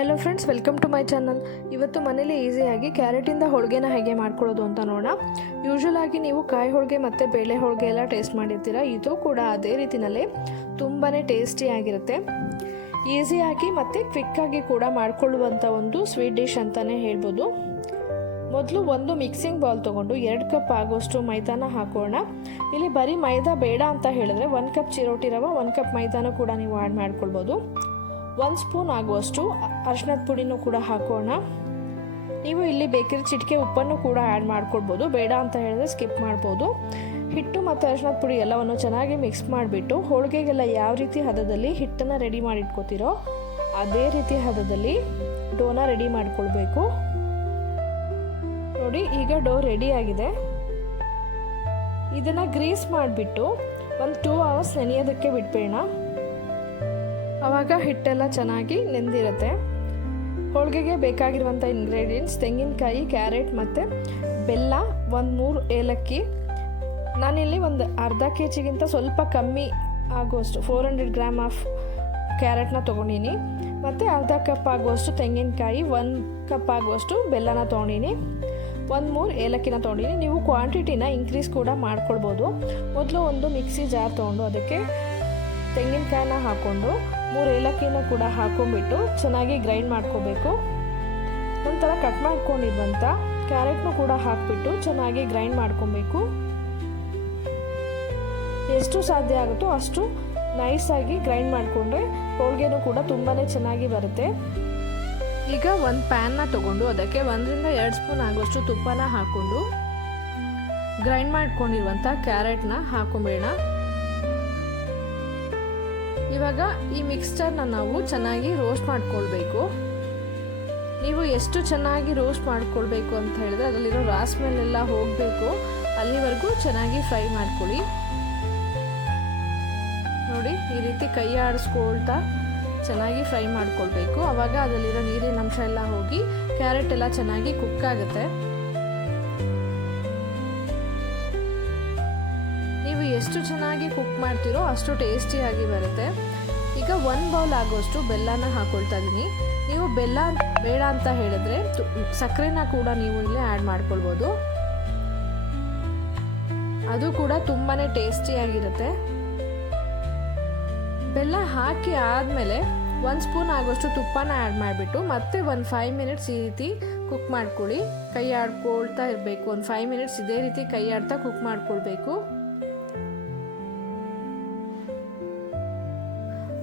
Hello friends welcome to my channel ಇವತ್ತು ಮನೇಲಿ ಈಸಿಯಾಗಿ ಕ್ಯಾರೆಟಿಂದ ಹೋಳಿಗೆನ ಹೇಗೆ ಮಾಡ್ಕೊಳ್ಳೋದು ಅಂತ ನೋಡೋಣ. ಯೂಶ್ವಲ್ ಆಗಿ ನೀವು ಕಾಯಿ ಹೋಳಿಗೆ ಮತ್ತು ಬೇಳೆ ಹೋಳಿಗೆ ಎಲ್ಲ ಟೇಸ್ಟ್ ಮಾಡಿರ್ತೀರ? ಇದು ಕೂಡ ಅದೇ ರೀತಿಯಲ್ಲೇ ತುಂಬಾ ಟೇಸ್ಟಿಯಾಗಿರುತ್ತೆ ಈಸಿಯಾಗಿ ಮತ್ತು ಕ್ವಿಕ್ಕಾಗಿ ಕೂಡ ಮಾಡಿಕೊಳ್ಳುವಂಥ ಒಂದು ಸ್ವೀಟ್ ಡಿಶ್ ಅಂತಲೇ ಹೇಳ್ಬೋದು. ಮೊದಲು ಒಂದು ಮಿಕ್ಸಿಂಗ್ ಬೌಲ್ ತೊಗೊಂಡು ಎರಡು ಕಪ್ ಆಗೋಷ್ಟು ಮೈದಾನ ಹಾಕೋಣ. ಇಲ್ಲಿ ಬರೀ ಮೈದಾ ಬೇಡ ಅಂತ ಹೇಳಿದ್ರೆ ಒಂದು ಕಪ್ ಚಿರೋಟಿ ರವೆ ಒಂದು ಕಪ್ ಮೈದಾನ ಕೂಡ ನೀವು ಆ್ಯಡ್ ಮಾಡ್ಕೊಳ್ಬೋದು. ಒಂದು ಸ್ಪೂನ್ ಆಗುವಷ್ಟು ಅರಿಶಿನದ ಪುಡಿನೂ ಕೂಡ ಹಾಕೋಣ. ನೀವು ಇಲ್ಲಿ ಬೇಕಿರೋ ಚಿಟಿಕೆ ಉಪ್ಪನ್ನು ಕೂಡ ಆ್ಯಡ್ ಮಾಡ್ಕೊಡ್ಬೋದು. ಬೇಡ ಅಂತ ಹೇಳಿದ್ರೆ ಸ್ಕಿಪ್ ಮಾಡ್ಬೋದು. ಹಿಟ್ಟು ಮತ್ತು ಅರಿಶಿನದ ಪುಡಿ ಎಲ್ಲವನ್ನು ಚೆನ್ನಾಗಿ ಮಿಕ್ಸ್ ಮಾಡಿಬಿಟ್ಟು ಹೋಳಿಗೆಗೆಲ್ಲ ಯಾವ ರೀತಿ ಹದದಲ್ಲಿ ಹಿಟ್ಟನ್ನು ರೆಡಿ ಮಾಡಿ ಇಟ್ಕೋತಿರೋ ಅದೇ ರೀತಿ ಹದದಲ್ಲಿ ಡೋನ ರೆಡಿ ಮಾಡ್ಕೊಳ್ಬೇಕು. ನೋಡಿ, ಈಗ ಡೋ ರೆಡಿ ಆಗಿದೆ. ಇದನ್ನು ಗ್ರೀಸ್ ಮಾಡಿಬಿಟ್ಟು ಒಂದು ಟೂ ಅವರ್ಸ್ ನೆನೆಯೋದಕ್ಕೆ ಬಿಟ್ಬೇಡ ಆವಾಗ ಹಿಟ್ಟೆಲ್ಲ ಚೆನ್ನಾಗಿ ನೆಂದಿರುತ್ತೆ. ಹೋಳಿಗೆಗೆ ಬೇಕಾಗಿರುವಂಥ ಇಂಗ್ರೀಡಿಯೆಂಟ್ಸ್ ತೆಂಗಿನಕಾಯಿ, ಕ್ಯಾರೆಟ್ ಮತ್ತು ಬೆಲ್ಲ, ಒಂದು ಮೂರು ಏಲಕ್ಕಿ. ನಾನಿಲ್ಲಿ ಒಂದು ಅರ್ಧ ಕೆ ಜಿಗಿಂತ ಸ್ವಲ್ಪ ಕಮ್ಮಿ ಆಗುವಷ್ಟು ಫೋರ್ ಹಂಡ್ರೆಡ್ ಗ್ರಾಮ್ ಆಫ್ ಕ್ಯಾರೆಟ್ನ ತೊಗೊಂಡಿನಿ. ಮತ್ತು ಅರ್ಧ ಕಪ್ ಆಗುವಷ್ಟು ತೆಂಗಿನಕಾಯಿ, ಒಂದು ಕಪ್ ಆಗುವಷ್ಟು ಬೆಲ್ಲನ ತೊಗೊಂಡಿನಿ. ಒಂದು ಮೂರು ಏಲಕ್ಕಿನ ತೊಗೊಂಡಿನಿ. ನೀವು ಕ್ವಾಂಟಿಟಿನ ಇನ್ಕ್ರೀಸ್ ಕೂಡ ಮಾಡ್ಕೊಳ್ಬೋದು. ಮೊದಲು ಒಂದು ಮಿಕ್ಸಿ ಜಾರ್ ತೊಗೊಂಡು ಅದಕ್ಕೆ ತೆಂಗಿನಕಾಯಿನ ಹಾಕ್ಕೊಂಡು ಮೂರು ಏಲಕ್ಕಿನೂ ಕೂಡ ಹಾಕೊಂಡ್ಬಿಟ್ಟು ಚೆನ್ನಾಗಿ ಗ್ರೈಂಡ್ ಮಾಡ್ಕೋಬೇಕು. ನಂತರ ಕಟ್ ಮಾಡ್ಕೊಂಡಿದ್ದಂಥ ಕ್ಯಾರೆಟ್ನು ಕೂಡ ಹಾಕಿಬಿಟ್ಟು ಚೆನ್ನಾಗಿ ಗ್ರೈಂಡ್ ಮಾಡ್ಕೊಬೇಕು. ಎಷ್ಟು ಸಾಧ್ಯ ಆಗುತ್ತೋ ಅಷ್ಟು ನೈಸಾಗಿ ಗ್ರೈಂಡ್ ಮಾಡಿಕೊಂಡ್ರೆ ಹೋಳಿಗೆನೂ ಕೂಡ ತುಂಬಾ ಚೆನ್ನಾಗಿ ಬರುತ್ತೆ. ಈಗ ಒಂದು ಪ್ಯಾನ್ನ ತಗೊಂಡು ಅದಕ್ಕೆ ಒಂದರಿಂದ ಎರಡು ಸ್ಪೂನ್ ಆಗೋಷ್ಟು ತುಪ್ಪನ ಹಾಕ್ಕೊಂಡು ಗ್ರೈಂಡ್ ಮಾಡ್ಕೊಂಡಿರುವಂಥ ಕ್ಯಾರೆಟ್ನ ಹಾಕೊಂಬೇಡ. ಇವಾಗ ಈ ಮಿಕ್ಸ್ಚರ್ನ ನಾವು ಚೆನ್ನಾಗಿ ರೋಸ್ಟ್ ಮಾಡ್ಕೊಳ್ಬೇಕು. ನೀವು ಎಷ್ಟು ಚೆನ್ನಾಗಿ ರೋಸ್ಟ್ ಮಾಡ್ಕೊಳ್ಬೇಕು ಅಂತ ಹೇಳಿದ್ರೆ ಅದರಲ್ಲಿರೋ ರಾಸ್ಮೆಲ್ಲ ಹೋಗಬೇಕು. ಅಲ್ಲಿವರೆಗೂ ಚೆನ್ನಾಗಿ ಫ್ರೈ ಮಾಡ್ಕೊಳ್ಳಿ. ನೋಡಿ, ಈ ರೀತಿ ಕೈ ಆಡಿಸ್ಕೊಳ್ತಾ ಚೆನ್ನಾಗಿ ಫ್ರೈ ಮಾಡ್ಕೊಳ್ಬೇಕು. ಆವಾಗ ಅದರಲ್ಲಿರೋ ನೀರಿನ ಅಂಶ ಎಲ್ಲ ಹೋಗಿ ಕ್ಯಾರೆಟ್ ಎಲ್ಲ ಚೆನ್ನಾಗಿ ಕುಕ್ ಆಗುತ್ತೆ. ಎಷ್ಟು ಚೆನ್ನಾಗಿ ಕುಕ್ ಮಾಡ್ತೀರೋ ಅಷ್ಟು ಟೇಸ್ಟಿಯಾಗಿ ಬರುತ್ತೆ. ಈಗ ಒಂದು ಬೌಲ್ ಆಗೋಷ್ಟು ಬೆಲ್ಲನ ಹಾಕೊಳ್ತಾ ಇದ್ದೀನಿ. ನೀವು ಬೆಲ್ಲ ಬೇಡ ಅಂತ ಹೇಳಿದ್ರೆ ಸಕ್ಕರೆನ ಕೂಡ ನೀವು ಇಲ್ಲೇ ಆ್ಯಡ್ ಮಾಡ್ಕೊಳ್ಬೋದು. ಅದು ಕೂಡ ತುಂಬಾ ಟೇಸ್ಟಿಯಾಗಿರುತ್ತೆ ಬೆಲ್ಲ ಹಾಕಿ ಆದಮೇಲೆ ಒಂದು ಸ್ಪೂನ್ ಆಗೋಷ್ಟು ತುಪ್ಪನ ಆ್ಯಡ್ ಮಾಡಿಬಿಟ್ಟು ಮತ್ತೆ ಒಂದು ಫೈವ್ ಮಿನಿಟ್ಸ್ ಈ ರೀತಿ ಕುಕ್ ಮಾಡ್ಕೊಳ್ಳಿ. ಕೈ ಆಡ್ಕೊಳ್ತಾ ಇರಬೇಕು. ಒಂದು ಫೈವ್ ಮಿನಿಟ್ಸ್ ಇದೇ ರೀತಿ ಕೈ ಆಡ್ತಾ ಕುಕ್ ಮಾಡ್ಕೊಳ್ಬೇಕು.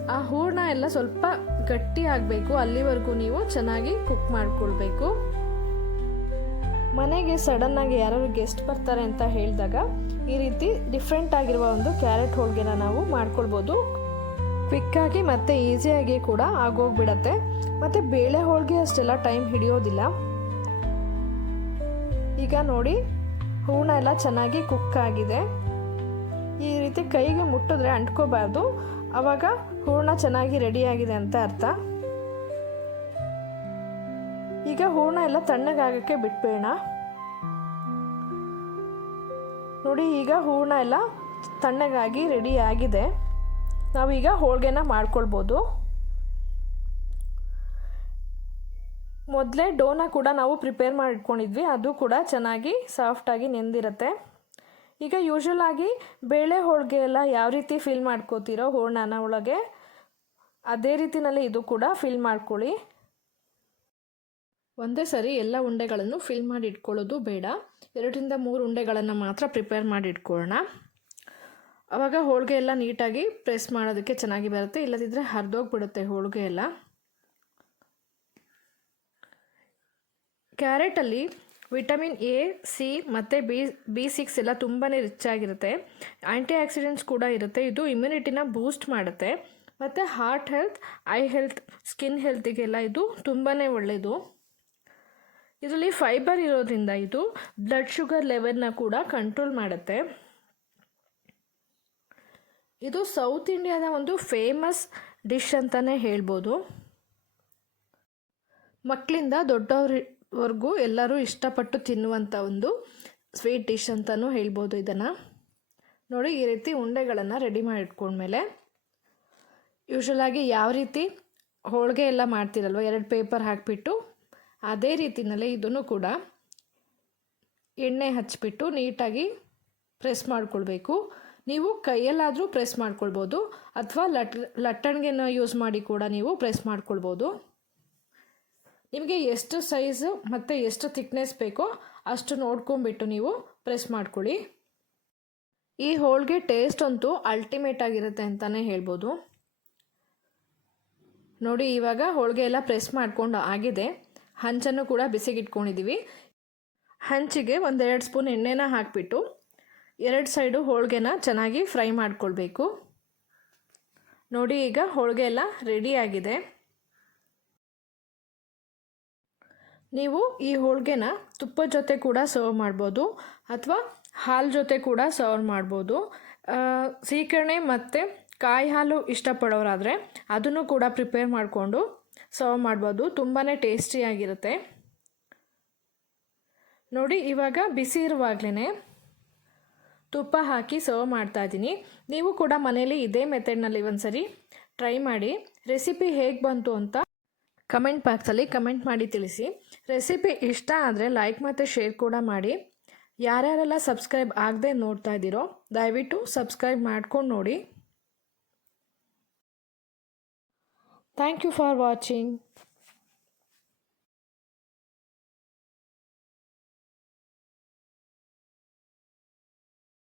ಆ ಹೂರಣ ಎಲ್ಲ ಸ್ವಲ್ಪ ಗಟ್ಟಿ ಆಗಬೇಕು. ಅಲ್ಲಿವರೆಗೂ ನೀವು ಚೆನ್ನಾಗಿ ಕುಕ್ ಮಾಡ್ಕೊಳ್ಬೇಕು. ಮನೆಗೆ ಸಡನ್ನಾಗಿ ಯಾರು ಗೆಸ್ಟ್ ಬರ್ತಾರೆ ಅಂತ ಹೇಳಿದಾಗ ಈ ರೀತಿ ಡಿಫ್ರೆಂಟ್ ಆಗಿರುವ ಒಂದು ಕ್ಯಾರೆಟ್ ಹೋಳಿಗೆನ ನಾವು ಮಾಡ್ಕೊಳ್ಬೋದು. ಕ್ವಿಕ್ಕಾಗಿ ಮತ್ತು ಈಸಿಯಾಗಿ ಕೂಡ ಆಗೋಗ್ಬಿಡತ್ತೆ. ಮತ್ತು ಬೇಳೆ ಹೋಳಿಗೆ ಅಷ್ಟೆಲ್ಲ ಟೈಮ್ ಹಿಡಿಯೋದಿಲ್ಲ. ಈಗ ನೋಡಿ, ಹೂರ್ಣ ಎಲ್ಲ ಚೆನ್ನಾಗಿ ಕುಕ್ ಆಗಿದೆ. ಈ ರೀತಿ ಕೈಗೆ ಮುಟ್ಟಿದ್ರೆ ಅಂಟ್ಕೋಬಾರ್ದು. ಆವಾಗ ಹೂರ್ಣ ಚೆನ್ನಾಗಿ ರೆಡಿಯಾಗಿದೆ ಅಂತ ಅರ್ಥ. ಈಗ ಹೂರ್ಣ ಎಲ್ಲ ತಣ್ಣಗಾಗಕ್ಕೆ ಬಿಟ್ಬೇಡ. ನೋಡಿ, ಈಗ ಹೂರ್ಣ ಎಲ್ಲ ತಣ್ಣಗಾಗಿ ರೆಡಿ ಆಗಿದೆ. ನಾವೀಗ ಹೋಳಿಗೆನ ಮಾಡ್ಕೊಳ್ಬೋದು. ಮೊದಲೇ ಡೋನ ಕೂಡ ನಾವು ಪ್ರಿಪೇರ್ ಮಾಡಿ ಇಟ್ಕೊಂಡಿದ್ವಿ ಅದು ಕೂಡ ಚೆನ್ನಾಗಿ ಸಾಫ್ಟಾಗಿ ನೆಂದಿರುತ್ತೆ. ಈಗ ಯೂಶ್ವಲ್ ಆಗಿ ಬೇಳೆ ಹೋಳಿಗೆ ಎಲ್ಲ ಯಾವ ರೀತಿ ಫಿಲ್ ಮಾಡ್ಕೋತೀರೋ ಹೂರ್ಣನ ಒಳಗೆ, ಅದೇ ರೀತಿನಲ್ಲಿ ಇದು ಕೂಡ ಫಿಲ್ ಮಾಡ್ಕೊಳ್ಳಿ. ಒಂದೇ ಸರಿ ಎಲ್ಲ ಉಂಡೆಗಳನ್ನು ಫಿಲ್ ಮಾಡಿ ಇಟ್ಕೊಳ್ಳೋದು ಬೇಡ. ಎರಡರಿಂದ ಮೂರು ಉಂಡೆಗಳನ್ನು ಮಾತ್ರ ಪ್ರಿಪೇರ್ ಮಾಡಿ ಇಟ್ಕೊಳ್ಳೋಣ. ಆವಾಗ ಹೋಳಿಗೆ ಎಲ್ಲ ನೀಟಾಗಿ ಪ್ರೆಸ್ ಮಾಡೋದಕ್ಕೆ ಚೆನ್ನಾಗಿ ಬರುತ್ತೆ ಇಲ್ಲದಿದ್ದರೆ ಹರಿದೋಗ್ಬಿಡುತ್ತೆ ಹೋಳಿಗೆ ಎಲ್ಲ. ಕ್ಯಾರೆಟಲ್ಲಿ ವಿಟಮಿನ್ ಎ, ಸಿ ಮತ್ತು ಬಿ ಬಿ ಸಿಕ್ಸ್ ಎಲ್ಲ ತುಂಬಾ ರಿಚ್ ಆಗಿರುತ್ತೆ. ಆ್ಯಂಟಿ ಆಕ್ಸಿಡೆಂಟ್ಸ್ ಕೂಡ ಇರುತ್ತೆ. ಇದು ಇಮ್ಯುನಿಟಿನ ಬೂಸ್ಟ್ ಮಾಡುತ್ತೆ. ಮತ್ತು heart health eye health skin ಹೆಲ್ತಿಗೆಲ್ಲ ಇದು ತುಂಬಾ ಒಳ್ಳೆಯದು ಇದರಲ್ಲಿ ಫೈಬರ್ ಇರೋದ್ರಿಂದ ಇದು ಬ್ಲಡ್ ಶುಗರ್ ಲೆವೆಲ್ನ ಕೂಡ ಕಂಟ್ರೋಲ್ ಮಾಡುತ್ತೆ. ಇದು ಸೌತ್ ಇಂಡಿಯಾದ ಒಂದು ಫೇಮಸ್ ಡಿಶ್ ಅಂತಲೇ ಹೇಳ್ಬೋದು. ಮಕ್ಕಳಿಂದ ದೊಡ್ಡವ್ರವರೆಗೂ ಎಲ್ಲರೂ ಇಷ್ಟಪಟ್ಟು ತಿನ್ನುವಂಥ ಒಂದು ಸ್ವೀಟ್ ಡಿಶ್ ಅಂತಲೂ ಹೇಳ್ಬೋದು ಇದನ್ನು. ನೋಡಿ, ಈ ರೀತಿ ಉಂಡೆಗಳನ್ನು ರೆಡಿ ಮಾಡಿ ಇಟ್ಕೊಂಡ್ಮೇಲೆ ಯೂಶ್ವಲಾಗಿ ಯಾವ ರೀತಿ ಹೋಳಿಗೆ ಎಲ್ಲ ಮಾಡ್ತಿರಲ್ವ, ಎರಡು ಪೇಪರ್ ಹಾಕಿಬಿಟ್ಟು, ಅದೇ ರೀತಿಯಲ್ಲೇ ಇದನ್ನು ಕೂಡ ಎಣ್ಣೆ ಹಚ್ಚಿಬಿಟ್ಟು ನೀಟಾಗಿ ಪ್ರೆಸ್ ಮಾಡ್ಕೊಳ್ಬೇಕು. ನೀವು ಕೈಯಲ್ಲಾದರೂ ಪ್ರೆಸ್ ಮಾಡ್ಕೊಳ್ಬೋದು, ಅಥವಾ ಲಟ್, ಲಟ್ಟಣಿಗೆನ ಯೂಸ್ ಮಾಡಿ ಕೂಡ ನೀವು ಪ್ರೆಸ್ ಮಾಡ್ಕೊಳ್ಬೋದು. ನಿಮಗೆ ಎಷ್ಟು ಸೈಜು ಮತ್ತು ಎಷ್ಟು ಥಿಕ್ನೆಸ್ ಬೇಕೋ ಅಷ್ಟು ನೋಡ್ಕೊಂಬಿಟ್ಟು ನೀವು ಪ್ರೆಸ್ ಮಾಡ್ಕೊಳ್ಳಿ. ಈ ಹೋಳಿಗೆ ಟೇಸ್ಟ್ ಅಂತೂ ಅಲ್ಟಿಮೇಟ್ ಆಗಿರುತ್ತೆ ಅಂತಲೇ ಹೇಳ್ಬೋದು. ನೋಡಿ, ಇವಾಗ ಹೋಳಿಗೆ ಎಲ್ಲ ಪ್ರೆಸ್ ಮಾಡಿಕೊಂಡು ಆಗಿದೆ. ಹಂಚನ್ನು ಕೂಡ ಬಿಸಿಗಿಟ್ಕೊಂಡಿದ್ದೀವಿ ಹಂಚಿಗೆ ಒಂದೆರಡು ಸ್ಪೂನ್ ಎಣ್ಣೆನ ಹಾಕಿಬಿಟ್ಟು ಎರಡು ಸೈಡು ಹೋಳಿಗೆನ ಚೆನ್ನಾಗಿ ಫ್ರೈ ಮಾಡ್ಕೊಳ್ಬೇಕು. ನೋಡಿ, ಈಗ ಹೋಳಿಗೆ ಎಲ್ಲ ರೆಡಿ ನೀವು ಈ ಹೋಳಿಗೆನ ತುಪ್ಪದ ಜೊತೆ ಕೂಡ ಸರ್ವ್ ಮಾಡ್ಬೋದು ಅಥವಾ ಹಾಲು ಜೊತೆ ಕೂಡ ಸರ್ವ್ ಮಾಡ್ಬೋದು. ಸೀಕರಣೆ ಮತ್ತು ಕಾಯಿ ಹಾಲು ಇಷ್ಟಪಡೋರಾದರೆ ಅದನ್ನು ಕೂಡ ಪ್ರಿಪೇರ್ ಮಾಡಿಕೊಂಡು ಸರ್ವ್ ಮಾಡ್ಬೋದು. ತುಂಬಾ ಟೇಸ್ಟಿಯಾಗಿರುತ್ತೆ ನೋಡಿ, ಇವಾಗ ಬಿಸಿ ಇರುವಾಗಲೇ ತುಪ್ಪ ಹಾಕಿ ಸರ್ವ್ ಮಾಡ್ತಾ ಇದ್ದೀನಿ. ನೀವು ಕೂಡ ಮನೇಲಿ ಇದೇ ಮೆಥಡ್ನಲ್ಲಿ ಒಂದ್ಸರಿ ಟ್ರೈ ಮಾಡಿ. ರೆಸಿಪಿ ಹೇಗೆ ಬಂತು ಅಂತ ಕಮೆಂಟ್ ಬಾಕ್ಸಲ್ಲಿ ಕಮೆಂಟ್ ಮಾಡಿ ತಿಳಿಸಿ. ರೆಸಿಪಿ ಇಷ್ಟ ಆದರೆ ಲೈಕ್ ಮತ್ತು ಶೇರ್ ಕೂಡ ಮಾಡಿ. ಯಾರ್ಯಾರೆಲ್ಲ ಸಬ್ಸ್ಕ್ರೈಬ್ ಆಗದೆ ನೋಡ್ತಾ ಇದ್ದೀರೋ, ದಯವಿಟ್ಟು ಸಬ್ಸ್ಕ್ರೈಬ್ ಮಾಡ್ಕೊಂಡು ನೋಡಿ. Thank you for watching